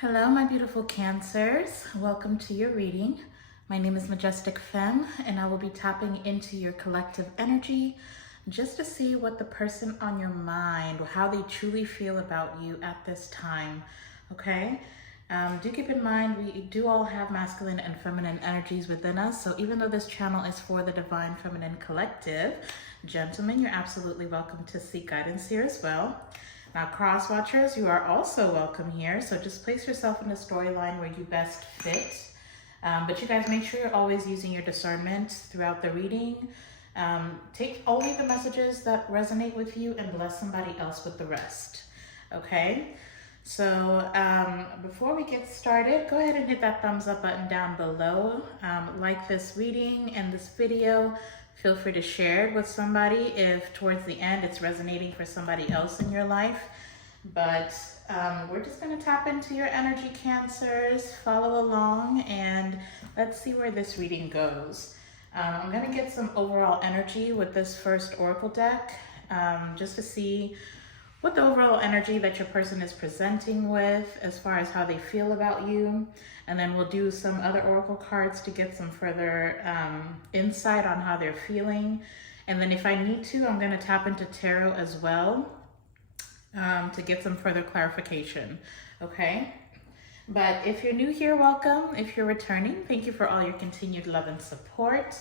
Hello, my beautiful Cancers. Welcome to your reading. My name is Majestic Femme, and I will be tapping into your collective energy just to see what the person on your mind, how they truly feel about you at this time, okay? Do keep in mind, we do all have masculine and feminine energies within us, so even though this channel is for the Divine Feminine Collective, gentlemen, you're absolutely welcome to seek guidance here as well. Now, cross watchers, you are also welcome here. So just place yourself in the storyline where you best fit. But you guys make sure you're always using your discernment throughout the reading. Take only the messages that resonate with you and bless somebody else with the rest. Okay? So before we get started, go ahead and hit that thumbs up button down below. Like this reading and this video. Feel free to share it with somebody if towards the end it's resonating for somebody else in your life. But we're just going to tap into your energy, Cancers. Follow along and let's see where this reading goes. I'm going to get some overall energy with this first oracle deck just to see what the overall energy that your person is presenting with as far as how they feel about you. And then we'll do some other oracle cards to get some further insight on how they're feeling. And then if I need to, I'm going to tap into tarot as well to get some further clarification. Okay? But if you're new here, welcome. If you're returning, thank you for all your continued love and support.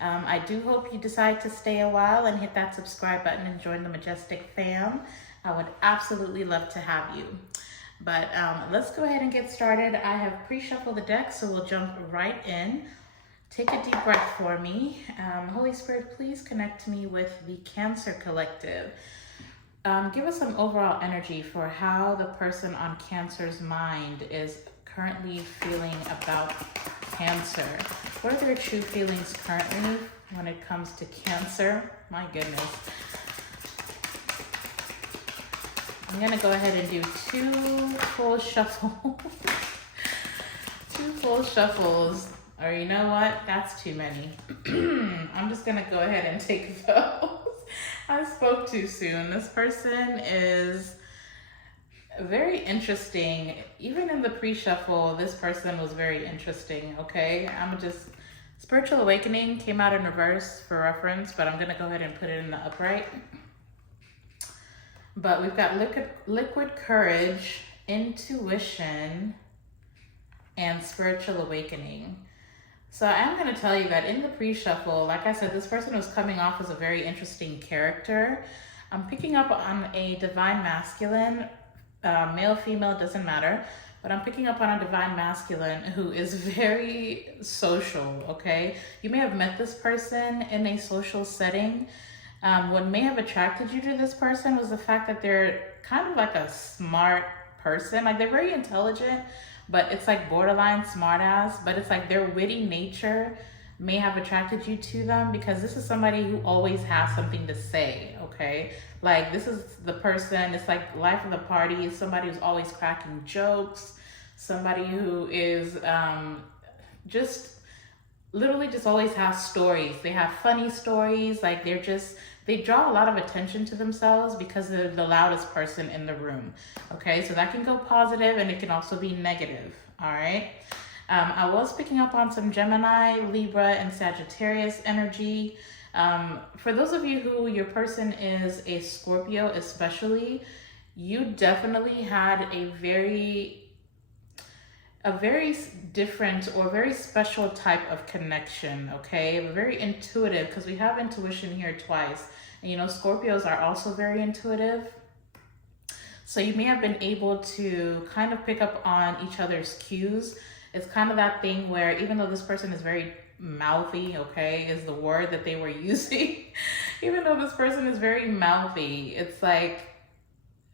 I do hope you decide to stay a while and hit that subscribe button and join the Majestic fam. I would absolutely love to have you. But let's go ahead and get started. I have pre-shuffled the deck, so we'll jump right in. Take a deep breath for me. Holy Spirit, please connect me with the Cancer Collective. Give us some overall energy for how the person on Cancer's mind is currently feeling about Cancer. What are their true feelings currently when it comes to Cancer? My goodness. I'm gonna go ahead and do two full shuffles. Two full shuffles. Or you know what? That's too many. I'm just gonna go ahead and take those. I spoke too soon. This person is very interesting. Even in the pre-shuffle, this person was very interesting, okay? Spiritual Awakening came out in reverse for reference, but I'm gonna go ahead and put it in the upright. But we've got liquid courage, intuition, and spiritual awakening. So I am going to tell you that in the pre-shuffle, like I said, this person was coming off as a very interesting character. I'm picking up on a divine masculine, male, female, doesn't matter. But I'm picking up on a divine masculine who is very social, okay? You may have met this person in a social setting. What may have attracted you to this person was the fact that they're kind of like a smart person. Like they're very intelligent, but it's like borderline smart ass, but it's like their witty nature may have attracted you to them because this is somebody who always has something to say, okay? Like this is the person, it's like life of the party, is somebody who's always cracking jokes, somebody who is literally just always has stories. They have funny stories, like they draw a lot of attention to themselves because they're the loudest person in the room. Okay, so that can go positive and it can also be negative. All right. I was picking up on some Gemini, Libra, and Sagittarius energy. For those of you who your person is a Scorpio, especially, you definitely had a very different or very special type of connection, okay? Very intuitive, because we have intuition here twice. And you know, Scorpios are also very intuitive. So you may have been able to kind of pick up on each other's cues. It's kind of that thing where even though this person is very mouthy, okay, is the word that they were using. Even though this person is very mouthy, it's like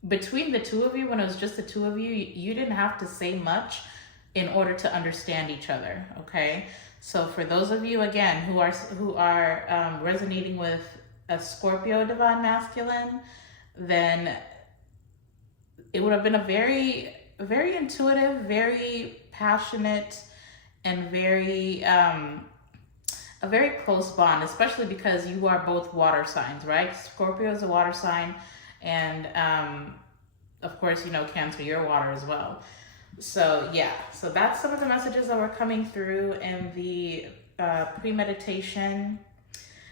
between the two of you, when it was just the two of you, you didn't have to say much in order to understand each other, okay? So for those of you, again, who are resonating with a Scorpio divine masculine, then it would have been a very, very intuitive, very passionate, and a very close bond, especially because you are both water signs, right? Scorpio is a water sign, and of course, you know, Cancer, you're water as well. So yeah, so that's some of the messages that were coming through in the premeditation.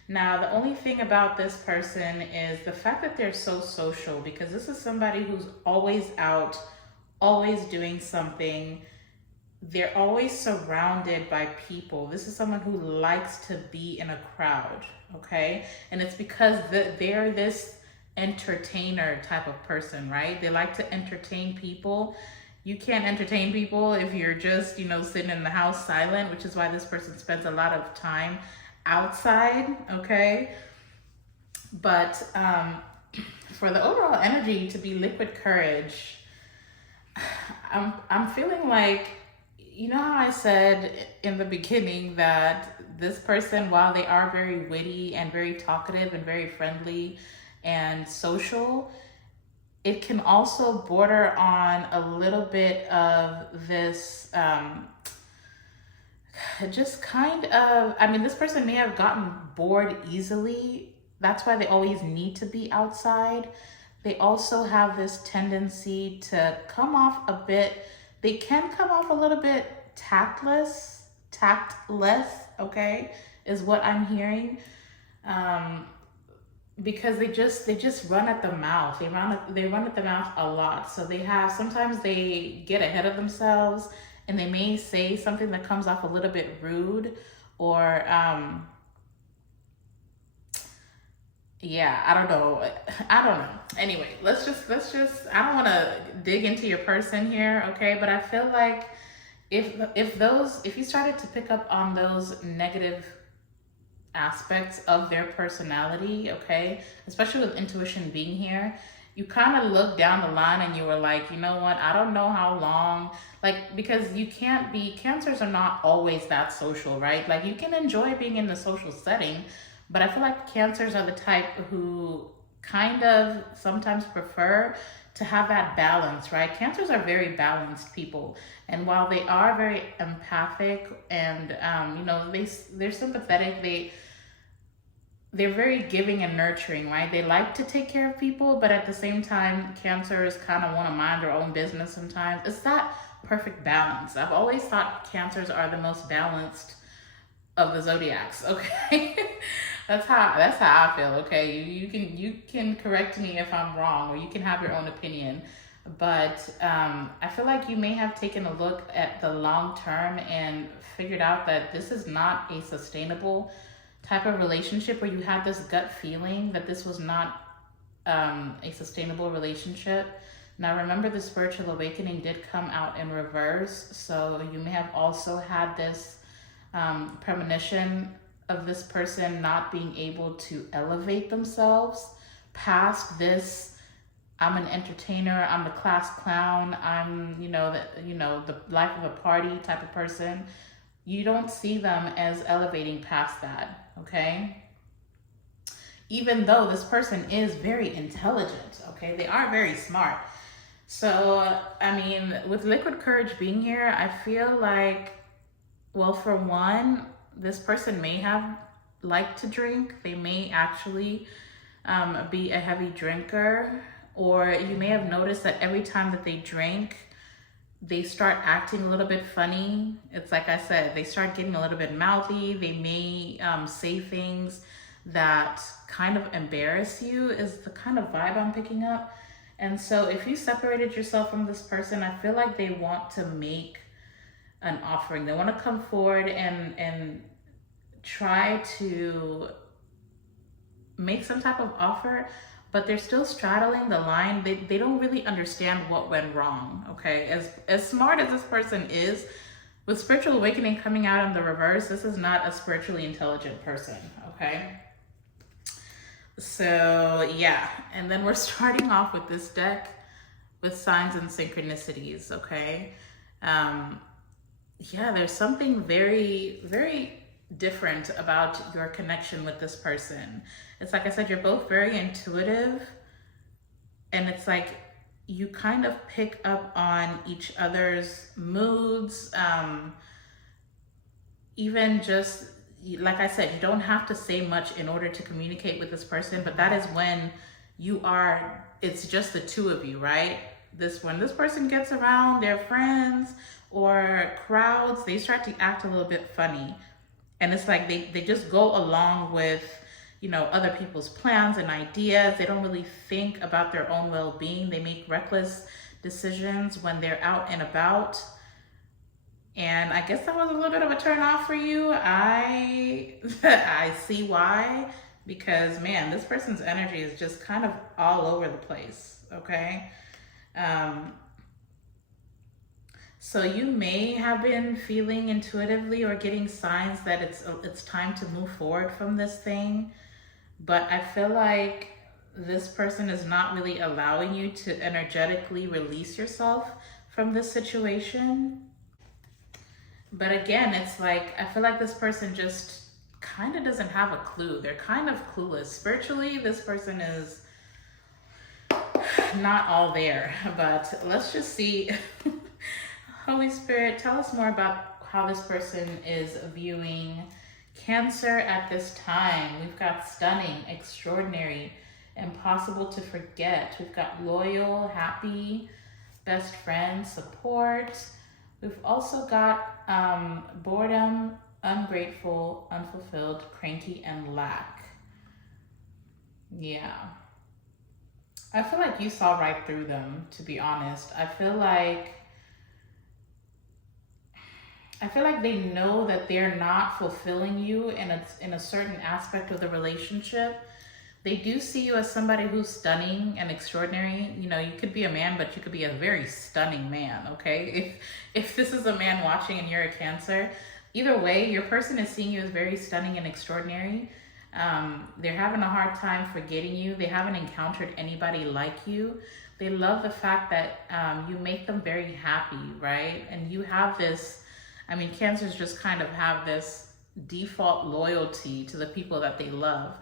Now, the only thing about this person is the fact that they're so social, because this is somebody who's always out, always doing something. They're always surrounded by people. This is someone who likes to be in a crowd, okay? And it's because they're this entertainer type of person, right? They like to entertain people. You can't entertain people if you're just, sitting in the house silent, which is why this person spends a lot of time outside, okay? But for the overall energy to be liquid courage, I'm feeling like, how I said in the beginning that this person, while they are very witty and very talkative and very friendly and social, it can also border on a little bit of this just kind of, this person may have gotten bored easily. That's why they always need to be outside. They also have this tendency to come off a bit, they can come off a little bit tactless, okay, is what I'm hearing. Because they just run at the mouth. They run at the mouth a lot. So sometimes they get ahead of themselves and they may say something that comes off a little bit rude, or yeah, I don't know. Anyway, let's just I don't want to dig into your person here, okay? But I feel like if you started to pick up on those negative aspects of their personality, okay, especially with intuition being here, you kind of look down the line and you were like, you know what, I don't know how long, because cancers are not always that social, right? Like, you can enjoy being in the social setting, but I feel like cancers are the type who kind of sometimes prefer to have that balance, right? Cancers are very balanced people. And while they are very empathic and, they're sympathetic, they're very giving and nurturing, right? They like to take care of people, but at the same time, cancers kind of want to mind their own business sometimes. It's that perfect balance. I've always thought cancers are the most balanced of the zodiacs, okay? That's how I feel, okay? You can correct me if I'm wrong, or you can have your own opinion. But I feel like you may have taken a look at the long term and figured out that this is not a sustainable type of relationship, where you had this gut feeling that this was not a sustainable relationship. Now, remember, the spiritual awakening did come out in reverse, so you may have also had this premonition of this person not being able to elevate themselves past this, I'm an entertainer, I'm the class clown, I'm, the life of a party type of person. You don't see them as elevating past that, okay? Even though this person is very intelligent, okay? They are very smart. So, with liquid courage being here, I feel like, well, for one, this person may have liked to drink. They may actually be a heavy drinker, or you may have noticed that every time that they drink, they start acting a little bit funny. It's like I said, they start getting a little bit mouthy. They may say things that kind of embarrass you, is the kind of vibe I'm picking up. And so if you separated yourself from this person, I feel like they want to make an offering. They want to come forward and try to make some type of offer, but they're still straddling the line. They don't really understand what went wrong, okay? As smart as this person is, with spiritual awakening coming out in the reverse, this is not a spiritually intelligent person, okay? So yeah, and then we're starting off with this deck with signs and synchronicities, okay? Yeah, there's something very, very different about your connection with this person. It's like I said, you're both very intuitive, and it's like you kind of pick up on each other's moods. Even just, like I said, you don't have to say much in order to communicate with this person, but that is when it's just the two of you, right? when this person gets around their friends or crowds, they start to act a little bit funny. And it's like they just go along with, other people's plans and ideas. They don't really think about their own well-being. They make reckless decisions when they're out and about. And I guess that was a little bit of a turn off for you. I see why, because man, this person's energy is just kind of all over the place, okay? So you may have been feeling intuitively or getting signs that it's time to move forward from this thing, but I feel like this person is not really allowing you to energetically release yourself from this situation. But again, it's like, I feel like this person just kind of doesn't have a clue. They're kind of clueless. Spiritually, this person is not all there, but let's just see. Holy Spirit, tell us more about how this person is viewing Cancer at this time. We've got stunning, extraordinary, impossible to forget. We've got loyal, happy, best friend, support. We've also got boredom, ungrateful, unfulfilled, cranky, and lack. Yeah. I feel like you saw right through them, to be honest. I feel like they know that they're not fulfilling you in a certain aspect of the relationship. They do see you as somebody who's stunning and extraordinary. You could be a man, but you could be a very stunning man, okay? If this is a man watching and you're a Cancer, either way, your person is seeing you as very stunning and extraordinary. They're having a hard time forgetting you. They haven't encountered anybody like you. They love the fact that you make them very happy, right? And you have this, Cancers just kind of have this default loyalty to the people that they love.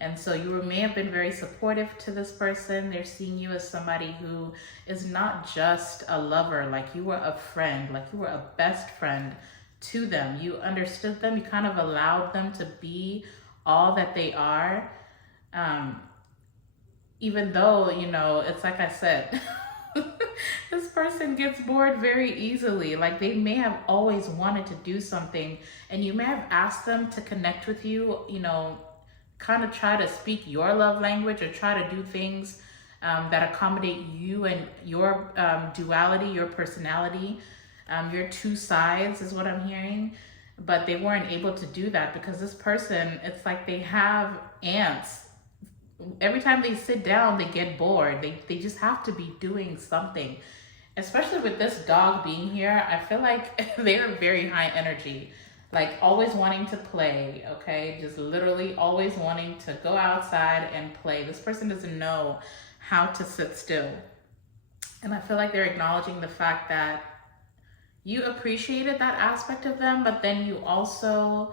And so you may have been very supportive to this person. They're seeing you as somebody who is not just a lover, like you were a friend, like you were a best friend to them. You understood them. You kind of allowed them to be all that they are. Even though, it's like I said, this person gets bored very easily. Like they may have always wanted to do something and you may have asked them to connect with you, kind of try to speak your love language or try to do things that accommodate you and your duality, your personality, your two sides is what I'm hearing. But they weren't able to do that because this person, it's like they have ants. Every time they sit down, they get bored. They just have to be doing something. Especially with this dog being here, I feel like they're very high energy. Like always wanting to play, okay? Just literally always wanting to go outside and play. This person doesn't know how to sit still. And I feel like they're acknowledging the fact that you appreciated that aspect of them, but then you also,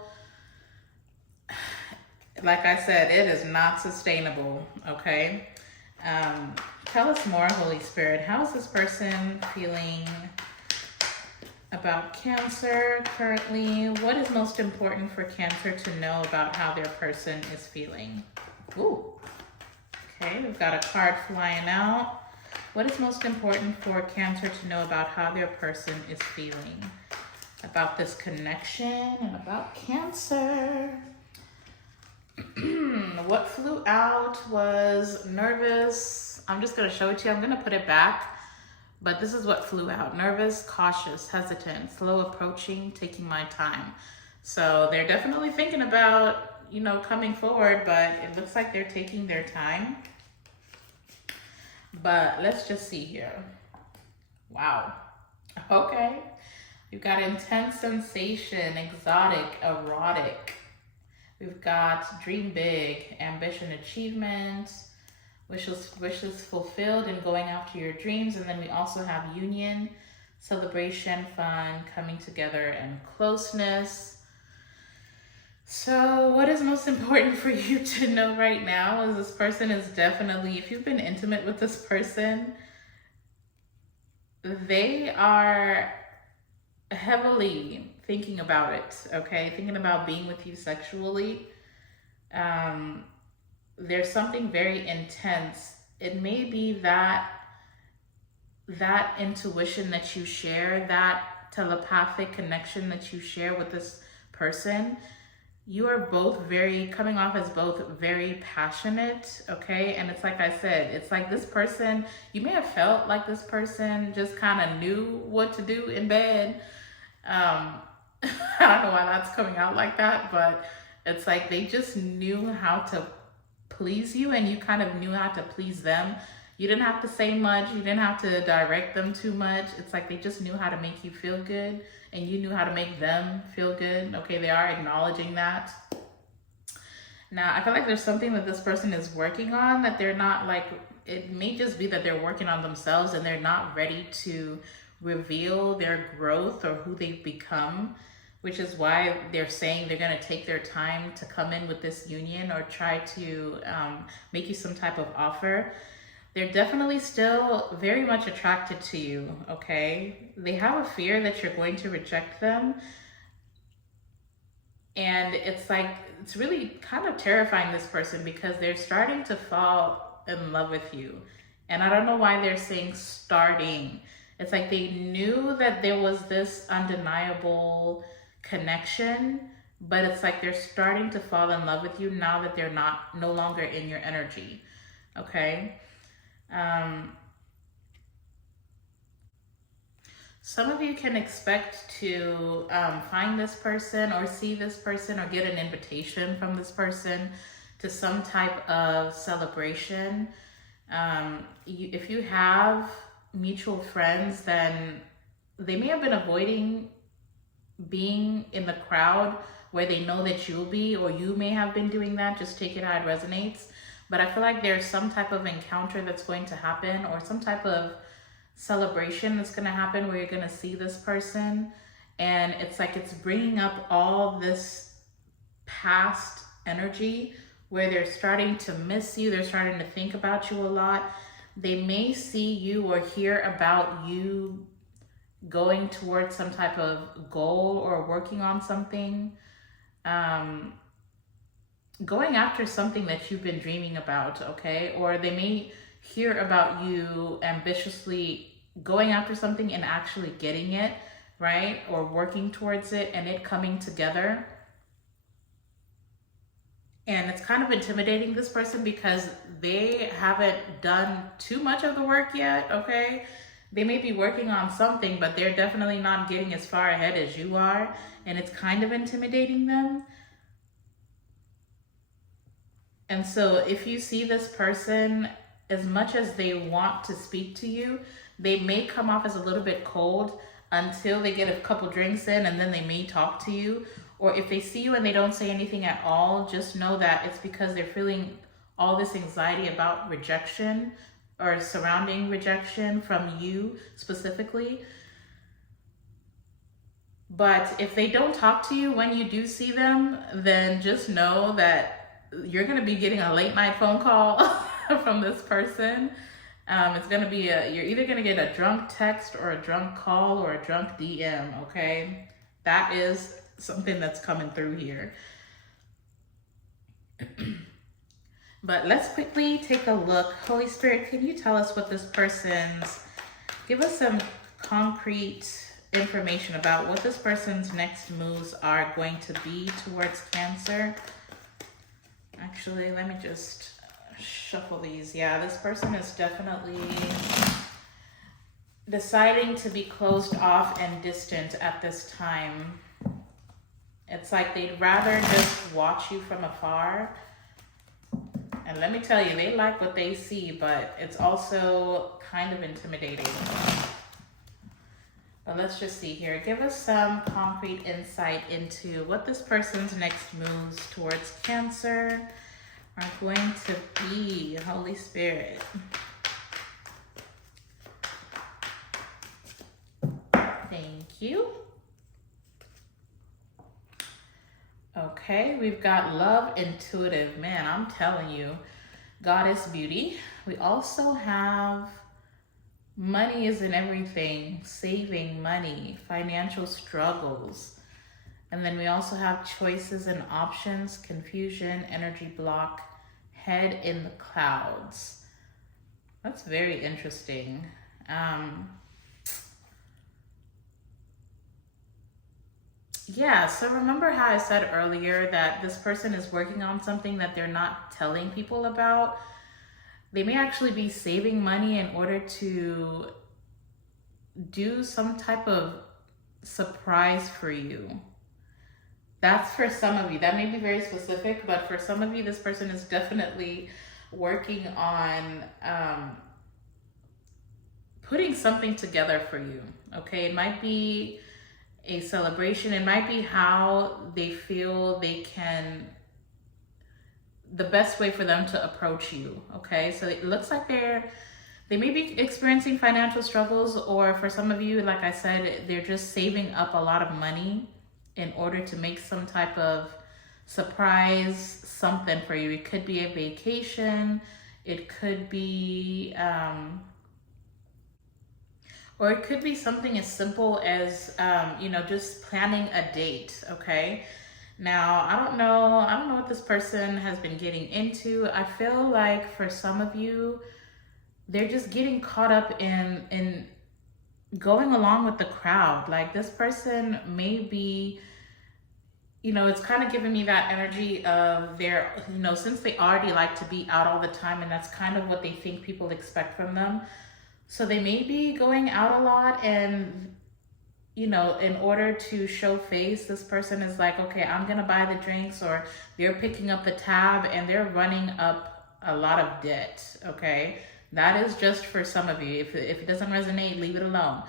like I said, it is not sustainable, okay? Tell us more, Holy Spirit. How is this person feeling about Cancer currently? What is most important for Cancer to know about how their person is feeling? Ooh, okay, we've got a card flying out. What is most important for Cancer to know about how their person is feeling? About this connection and about Cancer. What flew out was nervous. I'm just going to show it to you. I'm going to put it back. But this is what flew out. Nervous, cautious, hesitant, slow approaching, taking my time. So they're definitely thinking about, coming forward, but it looks like they're taking their time. But let's just see here. Wow. Okay. You've got intense sensation, exotic, erotic. We've got dream big, ambition, achievement, wishes fulfilled and going after your dreams. And then we also have union, celebration, fun, coming together, and closeness. So what is most important for you to know right now is this person is definitely, if you've been intimate with this person, they are heavily thinking about it, okay? Thinking about being with you sexually. There's something very intense. It may be that that intuition that you share, that telepathic connection that you share with this person, you are both coming off as both very passionate, okay? And it's like I said, it's like this person, you may have felt like this person just kind of knew what to do in bed. I don't know why that's coming out like that, but it's like they just knew how to please you, and you kind of knew how to please them. You didn't have to say much. You didn't have to direct them too much. It's like they just knew how to make you feel good, and you knew how to make them feel good. Okay, they are acknowledging that. Now, I feel like there's something that this person is working on that they're not like, it may just be that they're working on themselves and they're not ready to reveal their growth or who they've become, which is why they're saying they're going to take their time to come in with this union or try to make you some type of offer. They're definitely still very much attracted to you, okay? They have a fear that you're going to reject them. And it's like, it's really kind of terrifying this person because they're starting to fall in love with you. And I don't know why they're saying starting. It's like they knew that there was this undeniable connection, but it's like they're starting to fall in love with you now that they're no longer in your energy, okay? Some of you can expect to find this person or see this person or get an invitation from this person to some type of celebration. If you have mutual friends, then they may have been avoiding being in the crowd where they know that you'll be, or you may have been doing that. Just take it how it resonates. But I feel like there's some type of encounter that's going to happen, or some type of celebration that's going to happen where you're going to see this person. And it's like it's bringing up all this past energy where they're starting to miss you. They're starting to think about you a lot. They may see you or hear about you going towards some type of goal or working on something. Going after something that you've been dreaming about, okay? Or they may hear about you ambitiously going after something and actually getting it, right? Or working towards it and it coming together. And it's kind of intimidating this person because they haven't done too much of the work yet, okay? They may be working on something, but they're definitely not getting as far ahead as you are. And it's kind of intimidating them. And so if you see this person, as much as they want to speak to you, they may come off as a little bit cold until they get a couple drinks in, and then they may talk to you. Or if they see you and they don't say anything at all, just know that it's because they're feeling all this anxiety about rejection or surrounding rejection from you specifically. But if they don't talk to you when you do see them, then just know that you're going to be getting a late night phone call from this person. It's going to be you're either going to get a drunk text or a drunk call or a drunk DM, okay? That is something that's coming through here. But let's quickly take a look. Holy Spirit, can you tell us what this give us some concrete information about what this person's next moves are going to be towards Cancer? Actually, let me just shuffle these. Yeah, this person is definitely deciding to be closed off and distant at this time. It's like they'd rather just watch you from afar. And let me tell you, they like what they see, but it's also kind of intimidating. But let's just see here. Give us some concrete insight into what this person's next moves towards Cancer are going to be. Holy Spirit. Thank you. Okay, we've got love, intuitive. Man, I'm telling you, goddess beauty. We also have money is in everything, saving money, financial struggles. And then we also have choices and options, confusion, energy block, head in the clouds. That's very interesting. Um, yeah, so remember how I said earlier that this person is working on something that they're not telling people about? They may actually be saving money in order to do some type of surprise for you. That's for some of you. That may be very specific, but for some of you, this person is definitely working on putting something together for you. Okay, it might be a celebration, it might be how they feel they can, the best way for them to approach you. Okay, so it looks like they may be experiencing financial struggles, or for some of you, like I said, they're just saving up a lot of money in order to make some type of surprise something for you. It could be a vacation, it could be or it could be something as simple as just planning a date. Okay, now I don't know what this person has been getting into. I feel like for some of you, they're just getting caught up in going along with the crowd. Like this person may be, it's kind of giving me that energy of they're, since they already like to be out all the time, and that's kind of what they think people expect from them. So they may be going out a lot, and in order to show face, this person is like, okay, I'm gonna buy the drinks, or they're picking up the tab and they're running up a lot of debt. Okay, that is just for some of you. If it doesn't resonate, leave it alone.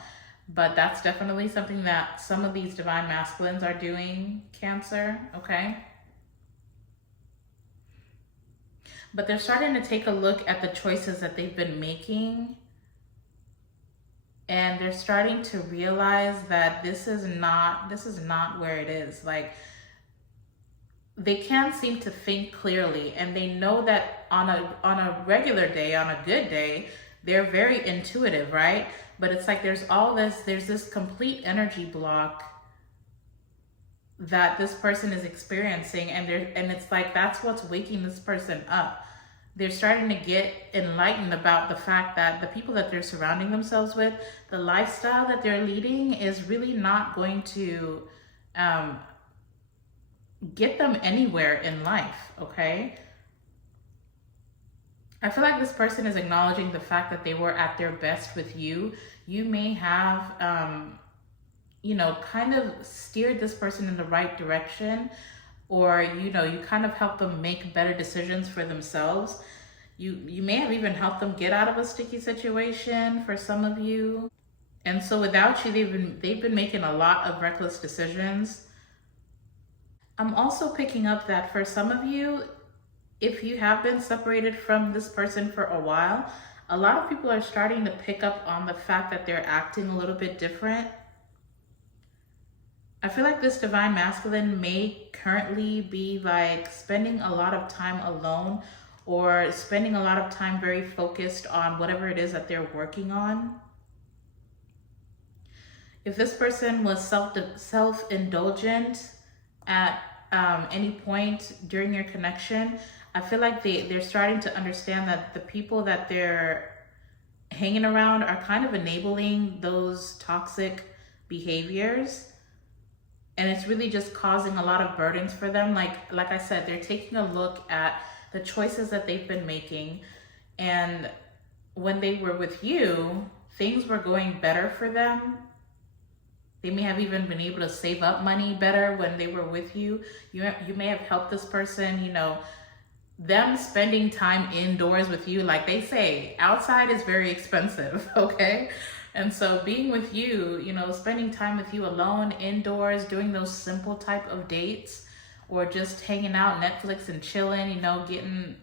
But that's definitely something that some of these divine masculines are doing, Cancer. Okay, but they're starting to take a look at the choices that they've been making, and they're starting to realize that this is not where it is. Like, they can't seem to think clearly, and they know that on a regular day, on a good day, they're very intuitive, right? But it's like there's this complete energy block that this person is experiencing, and it's like that's what's waking this person up. They're starting to get enlightened about the fact that the people that they're surrounding themselves with, the lifestyle that they're leading, is really not going to get them anywhere in life. Okay, I feel like this person is acknowledging the fact that they were at their best with you. You may have kind of steered this person in the right direction, or you kind of help them make better decisions for themselves. You may have even helped them get out of a sticky situation for some of you. And so without you, they've been making a lot of reckless decisions. I'm also picking up that for some of you, if you have been separated from this person for a while, a lot of people are starting to pick up on the fact that they're acting a little bit different. I feel like this divine masculine may currently be like spending a lot of time alone, or spending a lot of time very focused on whatever it is that they're working on. If this person was self-indulgent at any point during your connection, I feel like they're starting to understand that the people that they're hanging around are kind of enabling those toxic behaviors. And it's really just causing a lot of burdens for them. Like I said, they're taking a look at the choices that they've been making. And when they were with you, things were going better for them. They may have even been able to save up money better when they were with you. You may have helped this person, them spending time indoors with you. Like they say, outside is very expensive, okay? And so being with you, spending time with you alone, indoors, doing those simple type of dates, or just hanging out, Netflix and chilling, getting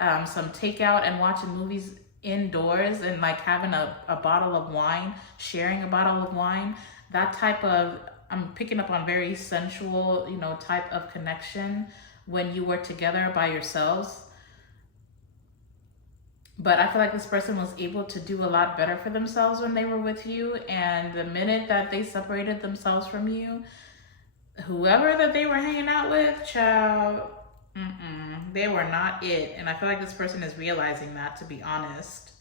some takeout and watching movies indoors, and like having a bottle of wine, sharing a bottle of wine, that type of, I'm picking up on very sensual, type of connection when you were together by yourselves. But I feel like this person was able to do a lot better for themselves when they were with you. And the minute that they separated themselves from you, whoever that they were hanging out with, child, they were not it. And I feel like this person is realizing that, to be honest.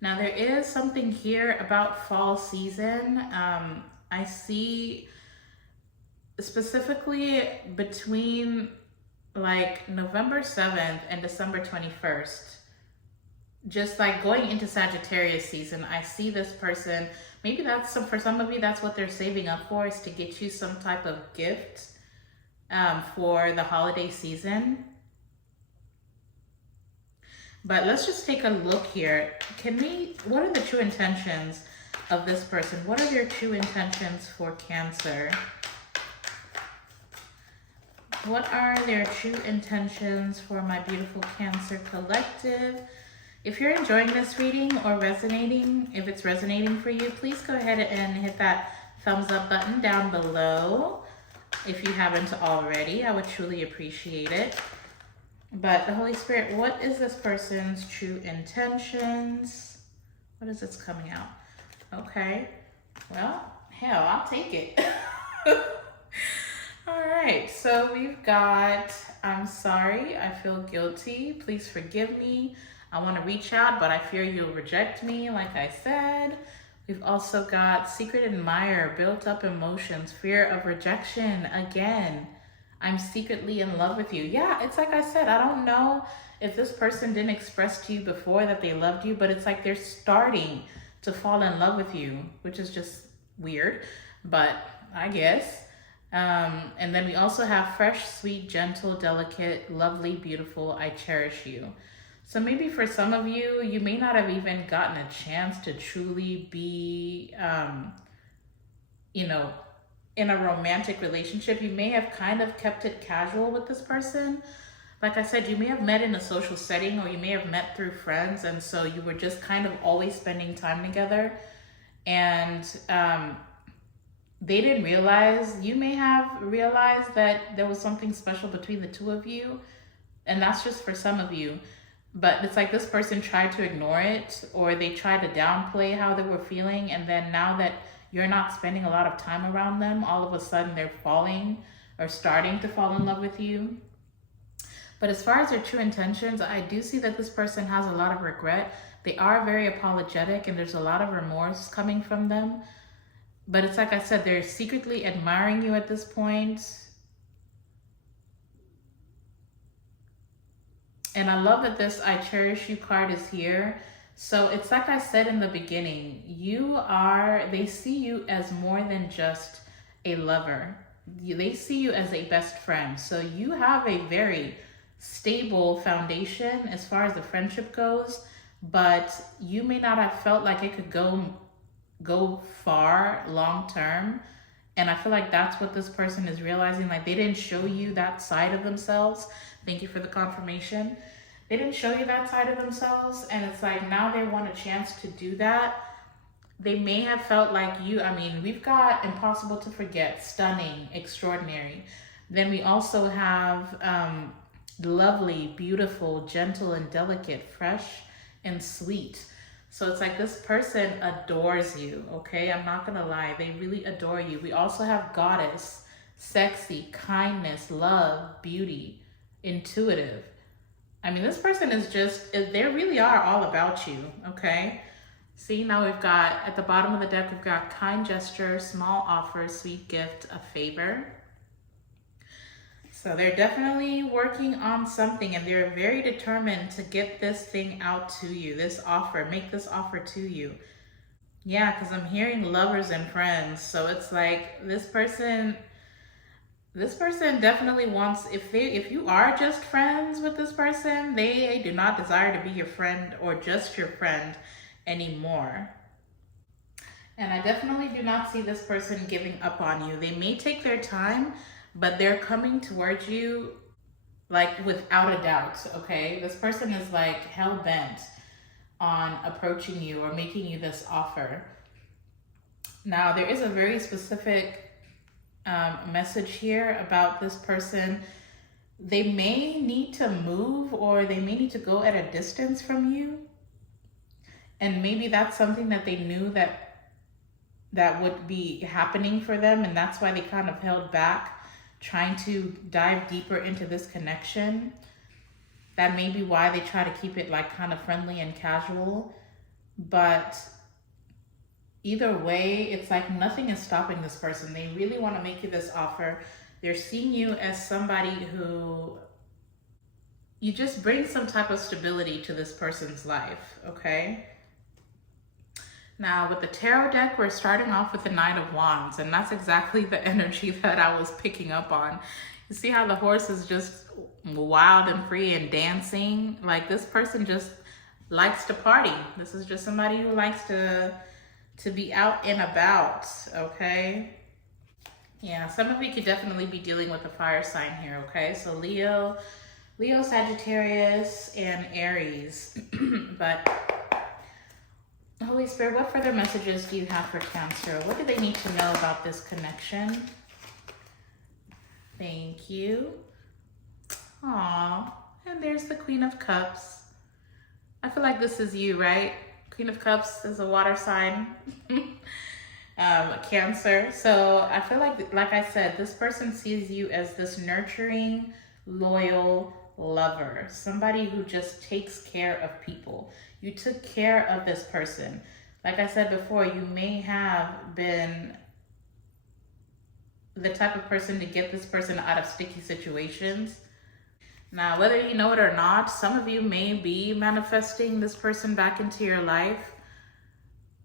Now there is something here about fall season. I see specifically between like November 7th and December 21st, just like going into Sagittarius season, I see this person, maybe that's some, for some of you, that's what they're saving up for, is to get you some type of gift for the holiday season. But let's just take a look here. What are the true intentions of this person? What are their true intentions for Cancer? What are their true intentions for my beautiful Cancer collective? If you're enjoying this reading or resonating, if it's resonating for you, please go ahead and hit that thumbs up button down below. If you haven't already, I would truly appreciate it. But the Holy Spirit, what is this person's true intentions? What is this coming out? Okay, well, hell, I'll take it. All right, so we've got, I'm sorry, I feel guilty. Please forgive me. I want to reach out, but I fear you'll reject me, like I said. We've also got secret admirer, built up emotions, fear of rejection. Again, I'm secretly in love with you. Yeah, it's like I said, I don't know if this person didn't express to you before that they loved you, but it's like they're starting to fall in love with you, which is just weird, but I guess. And then we also have fresh, sweet, gentle, delicate, lovely, beautiful, I cherish you. So maybe for some of you, you may not have even gotten a chance to truly be, you know, in a romantic relationship. You may have kind of kept it casual with this person. Like I said, you may have met in a social setting, or you may have met through friends. And so you were just kind of always spending time together. And they didn't realize, you may have realized that there was something special between the two of you. And that's just for some of you. But it's like this person tried to ignore it, or they tried to downplay how they were feeling. And then now that you're not spending a lot of time around them, all of a sudden they're falling or starting to fall in love with you. But as far as their true intentions, I do see that this person has a lot of regret. They are very apologetic, and there's a lot of remorse coming from them. But it's like I said, they're secretly admiring you at this point. And I love that this I cherish you card is here. So it's like I said in the beginning, they see you as more than just a lover. They see you as a best friend. So you have a very stable foundation as far as the friendship goes, but you may not have felt like it could go far long term. And I feel like that's what this person is realizing. Like, they didn't show you that side of themselves. Thank you for the confirmation. They didn't show you that side of themselves. And it's like, now they want a chance to do that. They may have felt like you, I mean, we've got impossible to forget, stunning, extraordinary. Then we also have lovely, beautiful, gentle, and delicate, fresh, and sweet. So it's like this person adores you, okay? I'm not gonna lie, they really adore you. We also have goddess, sexy, kindness, love, beauty, intuitive. I mean, this person is just, they really are all about you, okay? See, now we've got, at the bottom of the deck, we've got kind gesture, small offer, sweet gift, a favor. So they're definitely working on something, and they're very determined to get this thing out to you, this offer, make this offer to you. Yeah, because I'm hearing lovers and friends. So it's like this person definitely wants, if you are just friends with this person, they do not desire to be your friend or just your friend anymore. And I definitely do not see this person giving up on you. They may take their time, but they're coming towards you like without a doubt, okay? This person is like hell-bent on approaching you or making you this offer. Now, there is a very specific message here about this person. They may need to move, or they may need to go at a distance from you. And maybe that's something that they knew that would be happening for them, and that's why they kind of held back, trying to dive deeper into this connection. That may be why they try to keep it like kind of friendly and casual. But either way, it's like nothing is stopping this person. They really want to make you this offer. They're seeing you as somebody who you just bring some type of stability to this person's life, okay? Now, with the tarot deck, we're starting off with the Knight of Wands, and that's exactly the energy that I was picking up on. You see how the horse is just wild and free and dancing? Like, this person just likes to party. This is just somebody who likes to be out and about, okay? Yeah, some of you could definitely be dealing with a fire sign here, okay? So Leo, Sagittarius, and Aries. But Holy Spirit, what further messages do you have for Cancer? What do they need to know about this connection? Thank you. Aww, and there's the Queen of Cups. I feel like this is you, right? Queen of Cups is a water sign. Cancer. So I feel like I said, this person sees you as this nurturing, loyal lover, somebody who just takes care of people. You took care of this person. Like I said before, you may have been the type of person to get this person out of sticky situations. Now, whether you know it or not, some of you may be manifesting this person back into your life.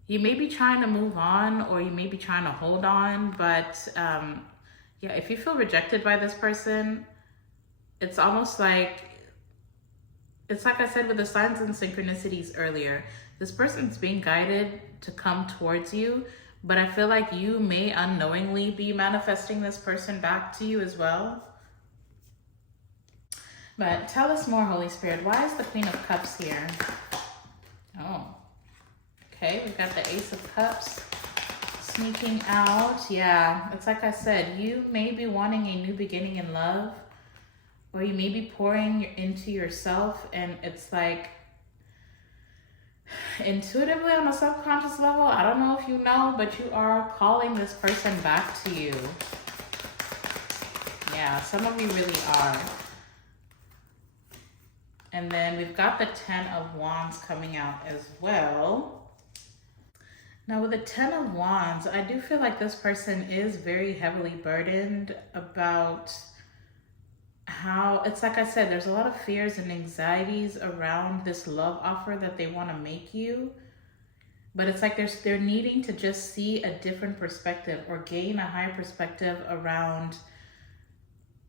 You may be trying to move on, or you may be trying to hold on, but yeah, if you feel rejected by this person, it's almost like, it's like I said with the signs and synchronicities earlier, this person's being guided to come towards you, but I feel like you may unknowingly be manifesting this person back to you as well. But tell us more, Holy Spirit. Why is the Queen of Cups here? Oh, okay, we've got the Ace of Cups sneaking out. Yeah, it's like I said, you may be wanting a new beginning in love, or you may be pouring into yourself, and it's like intuitively on a subconscious level, I don't know if you know, but you are calling this person back to you. Yeah, some of you really are. And then we've got the Ten of Wands coming out as well. Now with the Ten of Wands, I do feel like this person is very heavily burdened about how, it's like I said, there's a lot of fears and anxieties around this love offer that they want to make you. But it's like they're needing to just see a different perspective, or gain a higher perspective around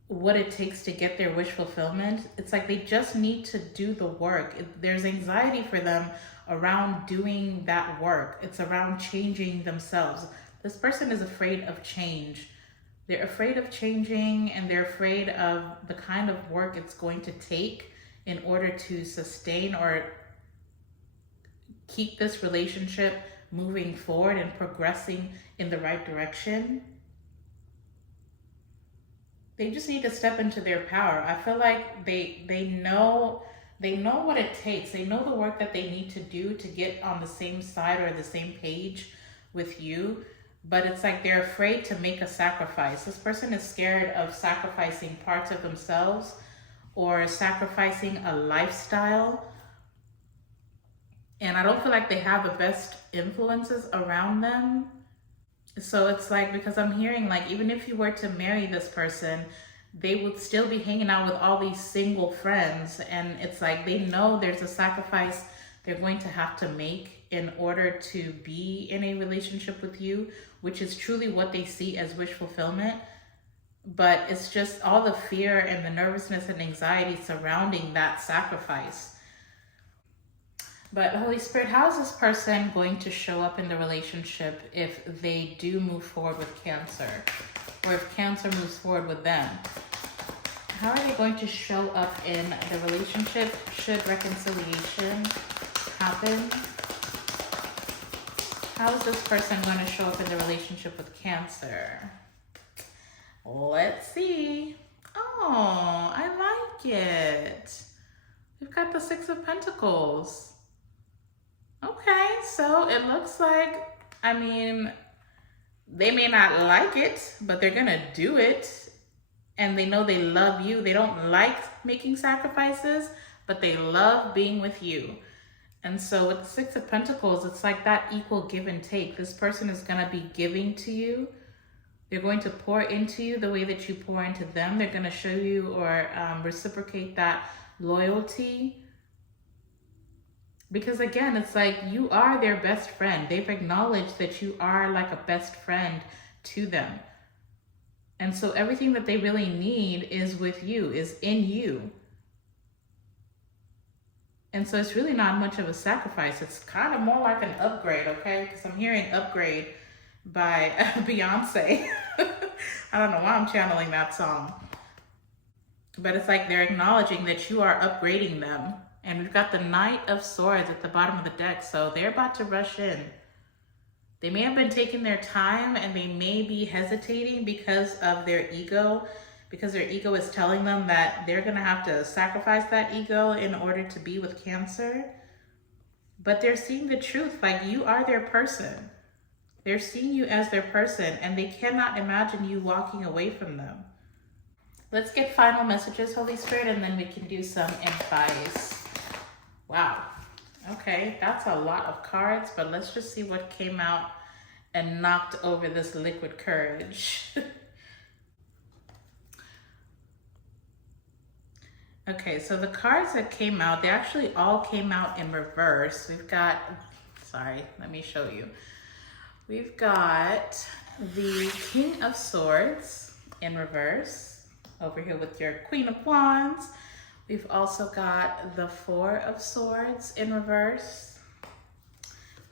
what it takes to get their wish fulfillment. It's like they just need to do the work. There's anxiety for them around doing that work. It's around changing themselves. This person is afraid of change. They're afraid of changing, and they're afraid of the kind of work it's going to take in order to sustain or keep this relationship moving forward and progressing in the right direction. They just need to step into their power. I feel like they know what it takes. They know the work that they need to do to get on the same side or the same page with you. But it's like they're afraid to make a sacrifice. This person is scared of sacrificing parts of themselves or sacrificing a lifestyle. And I don't feel like they have the best influences around them. So it's like, because I'm hearing like, even if you were to marry this person, they would still be hanging out with all these single friends. And it's like, they know there's a sacrifice they're going to have to make in order to be in a relationship with you, which is truly what they see as wish fulfillment. But it's just all the fear and the nervousness and anxiety surrounding that sacrifice. But Holy Spirit, how is this person going to show up in the relationship if they do move forward with Cancer? Or if Cancer moves forward with them? How are they going to show up in the relationship should reconciliation happen? How is this person going to show up in the relationship with Cancer? Let's see. Oh, I like it. We've got the Six of Pentacles. Okay, so it looks like, I mean, they may not like it, but they're gonna do it. And they know they love you. They don't like making sacrifices, but they love being with you. And so with the Six of Pentacles, it's like that equal give and take. This person is going to be giving to you. They're going to pour into you the way that you pour into them. They're going to show you or reciprocate that loyalty. Because again, it's like you are their best friend. They've acknowledged that you are like a best friend to them. And so everything that they really need is with you, is in you. And so it's really not much of a sacrifice. It's kind of more like an upgrade, okay? Because I'm hearing Upgrade by Beyonce. I don't know why I'm channeling that song. But it's like they're acknowledging that you are upgrading them. And we've got the Knight of Swords at the bottom of the deck. So they're about to rush in. They may have been taking their time and they may be hesitating because of their ego. Because their ego is telling them that they're going to have to sacrifice that ego in order to be with Cancer. But they're seeing the truth, like you are their person. They're seeing you as their person and they cannot imagine you walking away from them. Let's get final messages, Holy Spirit, and then we can do some advice. Wow. Okay, that's a lot of cards, but let's just see what came out and knocked over this liquid courage. Okay, so the cards that came out, they actually all came out in reverse. We've got, sorry, let me show you. We've got the King of Swords in reverse, over here with your Queen of Wands. We've also got the Four of Swords in reverse.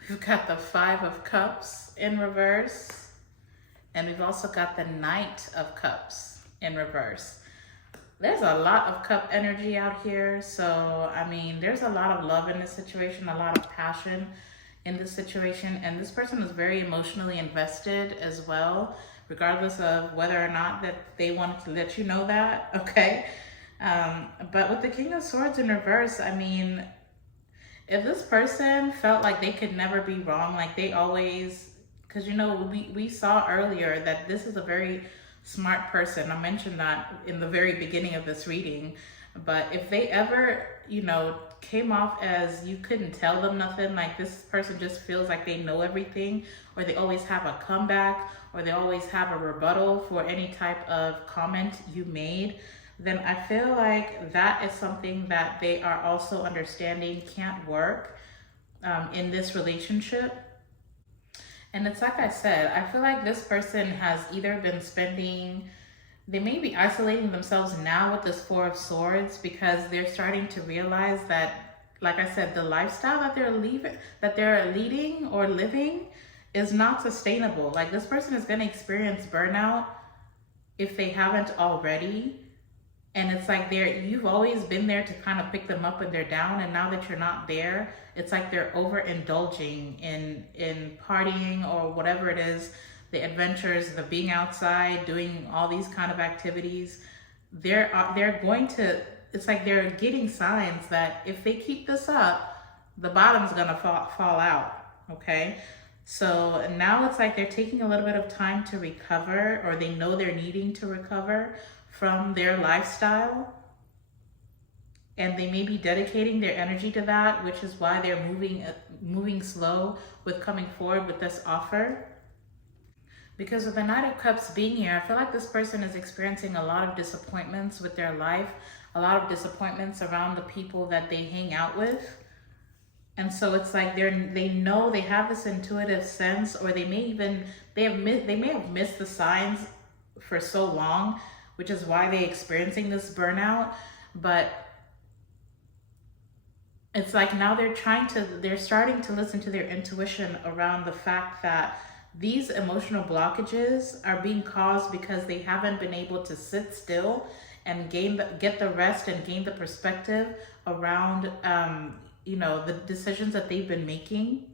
We've got the Five of Cups in reverse. And we've also got the Knight of Cups in reverse. There's a lot of cup energy out here. So, I mean, there's a lot of love in this situation, a lot of passion in this situation. And this person is very emotionally invested as well, regardless of whether or not that they wanted to let you know that, okay? But with the King of Swords in reverse, I mean, if this person felt like they could never be wrong, like they always, because you know, we saw earlier that this is a very smart person. I mentioned that in the very beginning of this reading. But if they ever, you know, came off as you couldn't tell them nothing, like this person just feels like they know everything, or they always have a comeback, or they always have a rebuttal for any type of comment you made, then I feel like that is something that they are also understanding can't work in this relationship. And it's like I said, I feel like this person has either been spending, they may be isolating themselves now with this Four of Swords because they're starting to realize that, like I said, the lifestyle that they're leading or living is not sustainable. Like this person is going to experience burnout if they haven't already. And it's like you've always been there to kind of pick them up when they're down. And now that you're not there, it's like they're overindulging in partying or whatever it is, the adventures, the being outside, doing all these kind of activities. They're going to, it's like they're getting signs that if they keep this up, the bottom's going to fall out. Okay. So now it's like they're taking a little bit of time to recover, or they know they're needing to recover from their lifestyle, and they may be dedicating their energy to that, which is why they're moving slow with coming forward with this offer. Because with the Knight of Cups being here, I feel like this person is experiencing a lot of disappointments with their life, a lot of disappointments around the people that they hang out with. And so it's like they know, they have this intuitive sense, or they may have missed the signs for so long, which is why they're experiencing this burnout. But it's like now they're starting to listen to their intuition around the fact that these emotional blockages are being caused because they haven't been able to sit still and get the rest and gain the perspective around, you know, the decisions that they've been making.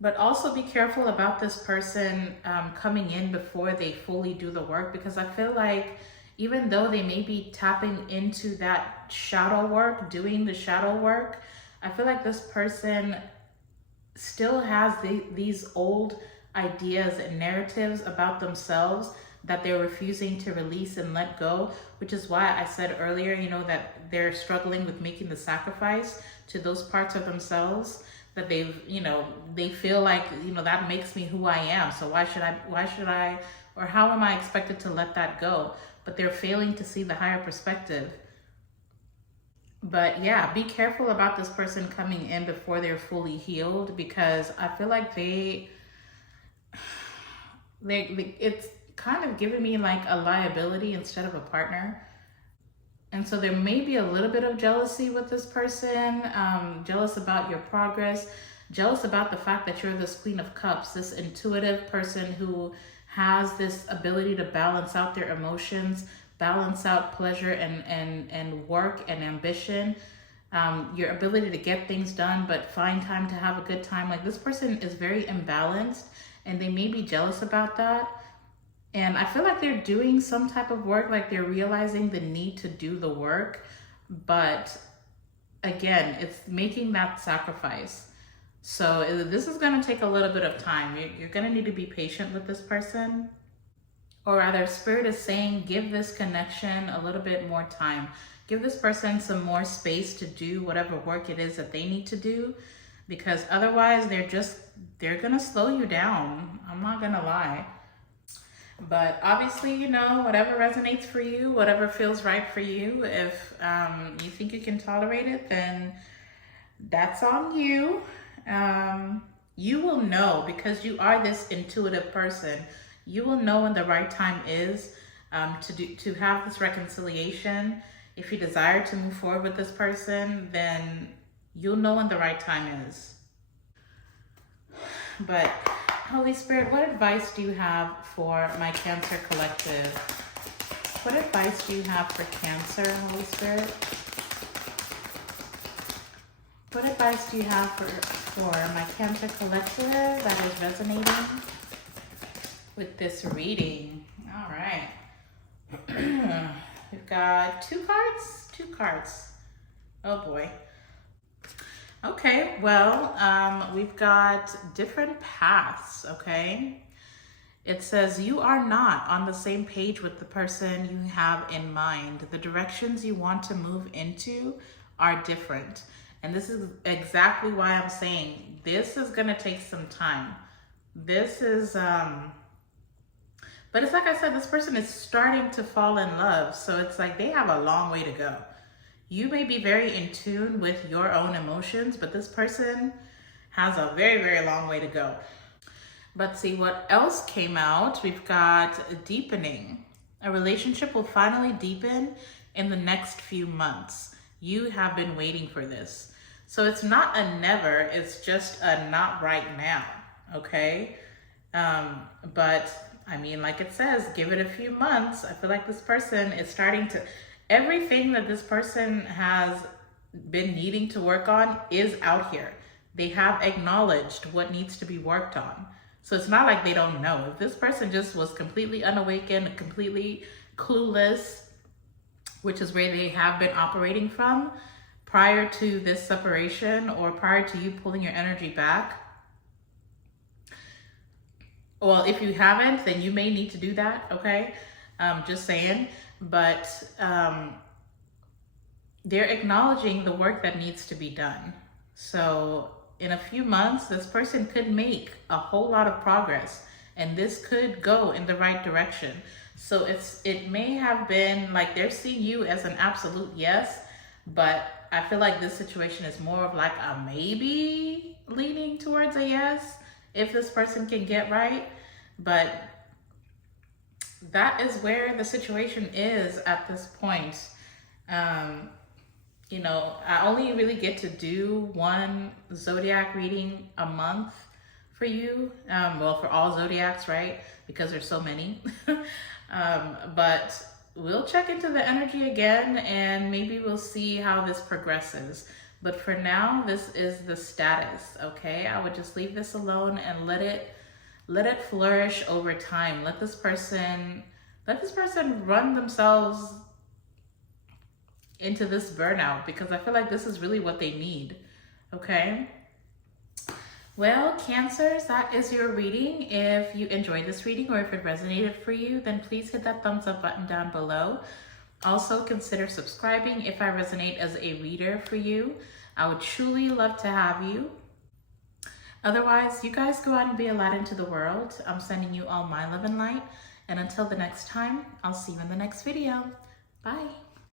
But also be careful about this person coming in before they fully do the work, because I feel like even though they may be tapping into that shadow work, doing the shadow work, I feel like this person still has these old ideas and narratives about themselves that they're refusing to release and let go, which is why I said earlier, you know, that they're struggling with making the sacrifice to those parts of themselves that they've, you know, they feel like, you know, that makes me who I am. So why should I, or how am I expected to let that go? But they're failing to see the higher perspective. But yeah, be careful about this person coming in before they're fully healed, because I feel like it's kind of giving me like a liability instead of a partner. And so there may be a little bit of jealousy with this person, jealous about your progress, jealous about the fact that you're this Queen of Cups, this intuitive person who has this ability to balance out their emotions, balance out pleasure and work and ambition, your ability to get things done, but find time to have a good time. Like, this person is very imbalanced and they may be jealous about that. And I feel like they're doing some type of work, like they're realizing the need to do the work. But again, it's making that sacrifice. So this is going to take a little bit of time. You're going to need to be patient with this person. Or rather, Spirit is saying, give this connection a little bit more time. Give this person some more space to do whatever work it is that they need to do. Because otherwise, they're going to slow you down. I'm not going to lie. But obviously, you know, whatever resonates for you, whatever feels right for you, if you think you can tolerate it, then that's on you. You will know, because you are this intuitive person. You will know when the right time is to have this reconciliation. If you desire to move forward with this person, then you'll know when the right time is. But Holy Spirit, what advice do you have for my Cancer collective? What advice do you have for Cancer, Holy Spirit? What advice do you have for my Cancer collective that is resonating with this reading? All right. We've got two cards. Oh boy. Okay, well, we've got different paths, okay? It says you are not on the same page with the person you have in mind. The directions you want to move into are different. And this is exactly why I'm saying this is gonna take some time. This is, but it's like I said, this person is starting to fall in love. So it's like they have a long way to go. You may be very in tune with your own emotions, but this person has a very, very long way to go. But see what else came out. We've got deepening. A relationship will finally deepen in the next few months. You have been waiting for this. So it's not a never, it's just a not right now, okay? But I mean, like it says, give it a few months. I feel like this person is starting to, everything that this person has been needing to work on is out here. They have acknowledged what needs to be worked on. So it's not like they don't know. If this person just was completely unawakened, completely clueless, which is where they have been operating from prior to this separation or prior to you pulling your energy back. Well, if you haven't, then you may need to do that, okay? Just saying. But they're acknowledging the work that needs to be done. So in a few months, this person could make a whole lot of progress, and this could go in the right direction. So it may have been like they're seeing you as an absolute yes, but I feel like this situation is more of like a maybe leaning towards a yes if this person can get right. But that is where the situation is at this point. You know, I only really get to do one zodiac reading a month for you. Well, for all zodiacs, right? Because there's so many. But we'll check into the energy again and maybe we'll see how this progresses. But for now, this is the status, okay? I would just leave this alone and let it flourish over time. Let this person run themselves into this burnout, because I feel like this is really what they need, okay? Well, Cancers, that is your reading. If you enjoyed this reading or if it resonated for you, then please hit that thumbs up button down below. Also, consider subscribing if I resonate as a reader for you. I would truly love to have you. Otherwise, you guys go out and be a light into the world. I'm sending you all my love and light. And until the next time, I'll see you in the next video. Bye.